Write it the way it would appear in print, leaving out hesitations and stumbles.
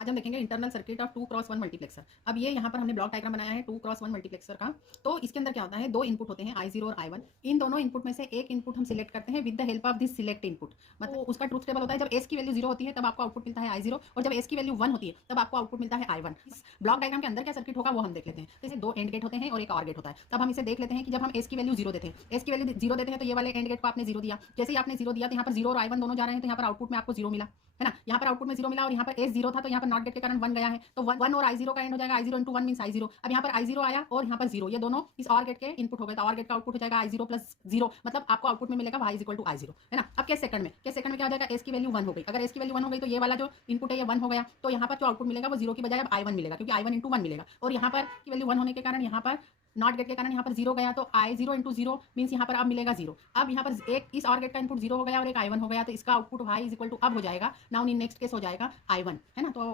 आज हम देखेंगे internal circuit of 2x1 multiplexer. अब ये यहाँ पर हमने ब्लॉक डायग्राम बनाया है 2x1 मल्टीप्लेक्सर का। तो इसके अंदर क्या होता है, दो इनपुट होते हैं I0 और I1। इन दोनों इनपुट में से एक इनपुट हम सिलेक्ट करते हैं with the help of this select input. मतलब उसका ट्रूथ टेबल होता है, जब S की वैल्यू 0 होती है तब आपको आउटपुट मिलता है I0, और जब S की वैल्यू 1 होती है तब आपको आउटपुट मिलता है I1। इस ब्लॉक डायग्राम के अंदर क्या सर्किट होगा वो हम देख लेते हैं। जैसे दो एंड गेट होते हैं और एक और गेट होता है। तब हम इसे देख लेते हैं कि जब हम S की वैल्यू 0 देते हैं, S की वैल्यू 0 देते हैं तो ये वाले एंड गेट को आपने 0 दिया। जैसे ही आपने 0 दिया तो यहाँ पर 0 और I1 दोनों जा रहे हैं, तो यहाँ पर आउटपुट में आपको 0 मिला, है ना। यहाँ पर आउटपुट में 0 मिला और यहाँ पर S 0 था तो यहाँ पर नॉट गेट के कारण 1 गया है, तो 1 और I0 का एंड हो जाएगा, I0 इंटू 1 मींस I0। अब यहाँ पर I0 आया और यहाँ पर 0, ये दोनों इस और गेट के इनपुट हो गए, तो और गेट का आउटपुट हो जाएगा I0 प्लस 0, मतलब आपको आउटपुट में मिलेगा y इक्वल टू I0, है ना। अब केस सेकंड में क्या हो जाएगा, S की वैल्यू 1 हो गई। अगर S की वैल्यू 1 हो गई तो ये वाला जो इनपुट है ये 1 हो गया, तो यहाँ पर जो आउटपुट मिलेगा वो 0 की बजाय अब I1 मिलेगा, क्योंकि I1 इंटू 1 मिलेगा। और यहाँ पर की वैल्यू 1 होने के कारण यहाँ पर नॉट गेट के कारण यहाँ पर 0 गया, तो I0 इंटू 0 मीन्स यहाँ पर अब मिलेगा 0। अब यहाँ पर एक इस और गेट का इनपुट 0 हो गया और एक I1 हो गया, तो इसका output y is equal to अब हो जाएगा, नाउ इन नेक्स्ट केस हो जाएगा I1, है ना। तो